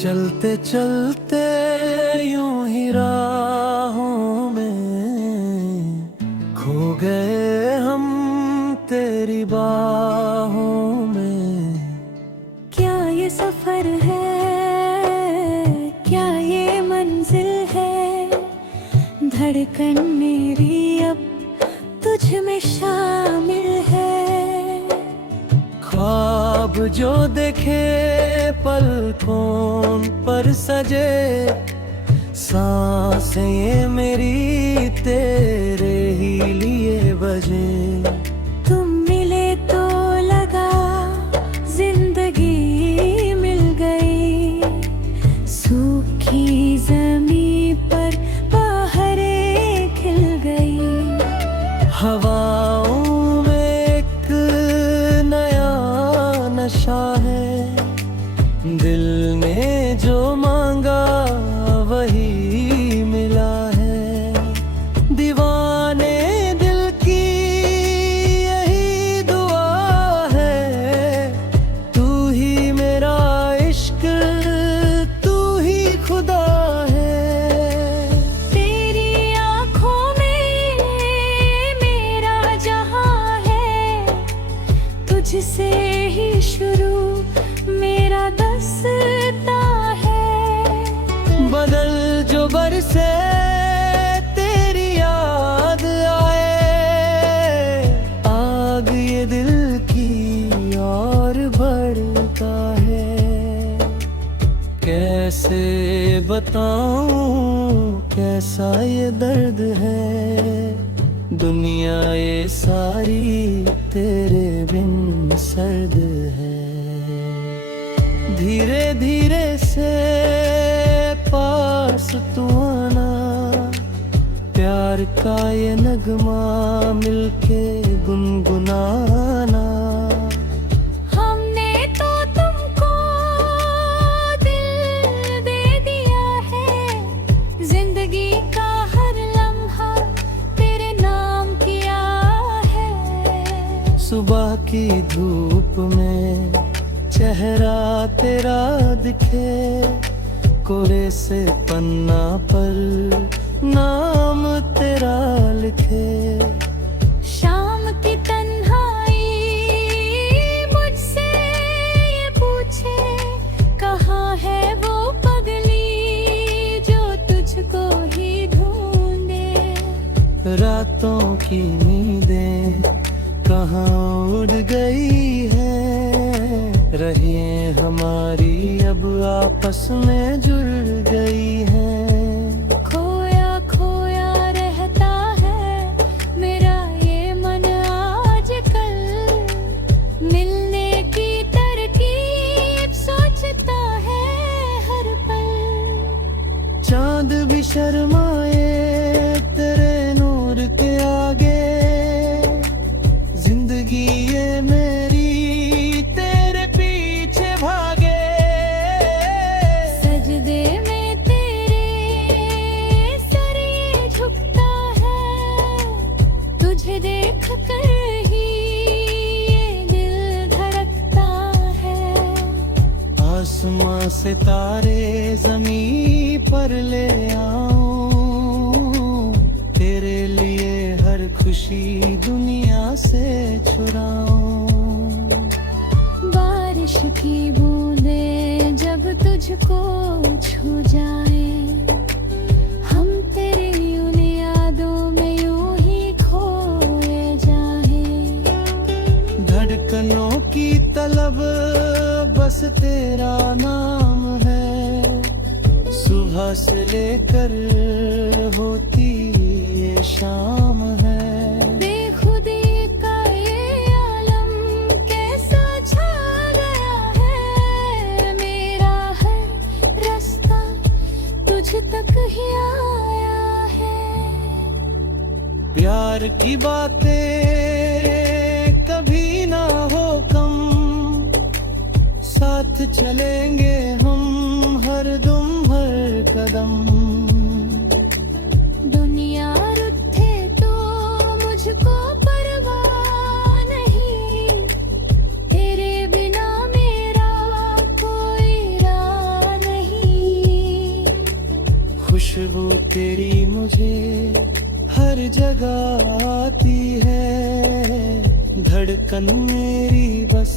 चलते चलते यूं ही राहों में खो गए हम तेरी बाहों में। क्या ये सफर है, क्या ये मंजिल है, धड़कन मेरी अब तुझ में शामिल है। ख्वाब जो देखे पलकों पर सजे, सांसें ये मेरी तेरे ही लिए बजे। तुम मिले तो लगा जिंदगी मिल गई, सूखी जमीन पर बहारें खिल गई। हवाओं में एक नया नशा है, दिल ने जो मांगा वही मिला है। दीवाने दिल की यही दुआ है, तू ही मेरा इश्क, तू ही खुदा है। तेरी आँखों में मेरा जहां है, तुझसे ही शुरू मेरा दस्ता है। बदल जो बरसे तेरी याद आए, आग ये दिल की और बढ़ता है। कैसे बताऊं कैसा ये दर्द है, दुनिया ये सारी तेरे बिन सर्द है। धीरे धीरे से पास तू आना, प्यार का ये नगमा मिलके गुनगुनाना। हमने तो तुमको दिल दे दिया है, जिंदगी का हर लम्हा तेरे नाम किया है। सुबह की धूप में चेहरा तेरा दिखे, कोरे से पन्ना पर नाम तेरा लिखे। शाम की तन्हाई मुझसे ये पूछे, कहाँ है वो पगली जो तुझको ही ढूंढे। रातों की नींदें कहाँ उड़ गई है, रही हमारी अब आपस में जुड़ गई है। खोया खोया रहता है मेरा ये मन आजकल, मिलने की तरकीब सोचता है हर पल। चांद भी शर्माए तेरे नूर के आगे, जिंदगी ये मेरी तेरे पीछे भागे। सजदे में तेरे सर ये झुकता है, तुझे देख कर ही ये दिल धड़कता है। आसमां से तारे जमीन पर ले आऊं, तेरे लिए हर खुशी दुनिया से चुराऊं। बारिश की बूंदें जब तुझको छू जाए, हम तेरी उन यादों में यूं ही खोए जाएं। धड़कनों की तलब बस तेरा नाम है, सुबह से लेकर होती ये शाम है। बेखुदी का ये आलम कैसा छा गया है, मेरा हर रास्ता तुझ तक ही आया है। प्यार की बातें कभी ना हो कम, साथ चलेंगे हम हर दम हर कदम। दुनिया रुठे तो मुझको परवाह नहीं, तेरे बिना मेरा कोई राह नहीं। खुशबू तेरी मुझे हर जगह आती है, धड़कन मेरी बस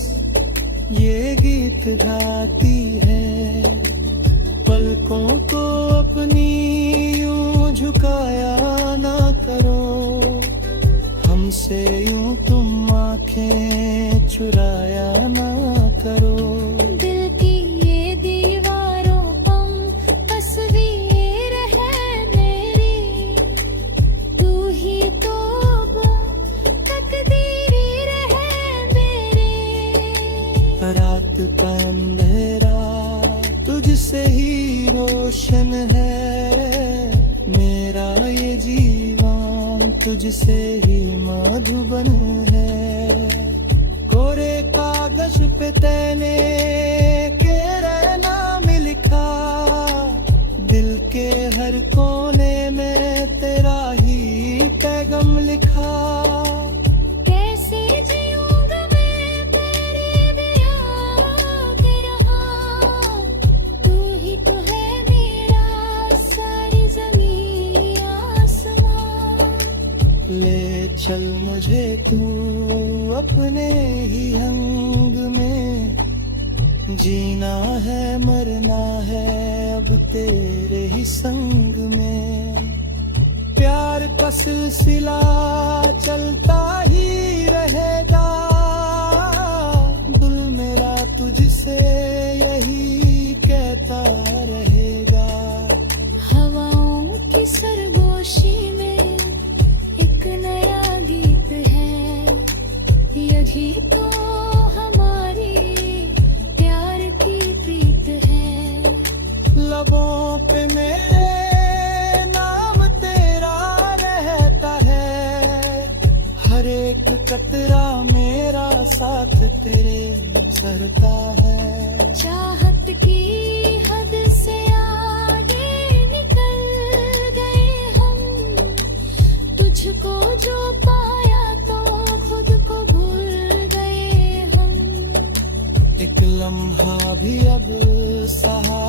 ये गीत गाती है। पलकों को अपनी यूं झुकाया ना करो, हमसे यूं तुम आंखें चुराया ना करो। दिल की ये दीवारों पर तस्वीर है मेरी, तू ही तो तकदीर है मेरी। रात का अंधेरा तुझसे ही रोशन है, मेरा ये जीवन तुझसे ही मधुबन है। कोरे कागज पे तैने के रहना में लिखा, दिल के हर कोने में तेरा ही पैगाम लिखा। कैसे जीऊंगा मैं तेरे बिना के यहाँ, तू ही तो है मेरा सारी ज़मीं आसमां। ले चल मुझे तू अपने ही अंग में, जीना है मरना है अब तेरे ही संग में। प्यार का सिलसिला चलता ही रहेगा, दिल मेरा तुझसे यही कहता रहेगा। हवाओं की सरगोशी में एक नया गीत है, यही तो हमारी प्यार की प्रीत है। लबों पे मेरे नाम तेरा रहता है, हर एक कतरा मेरा साथ तेरे सरता है। चाहत की हद से आगे निकल गए हम, तुझको जो पाया तो खुद को भूल गए हम। एक लम्हा भी अब सहा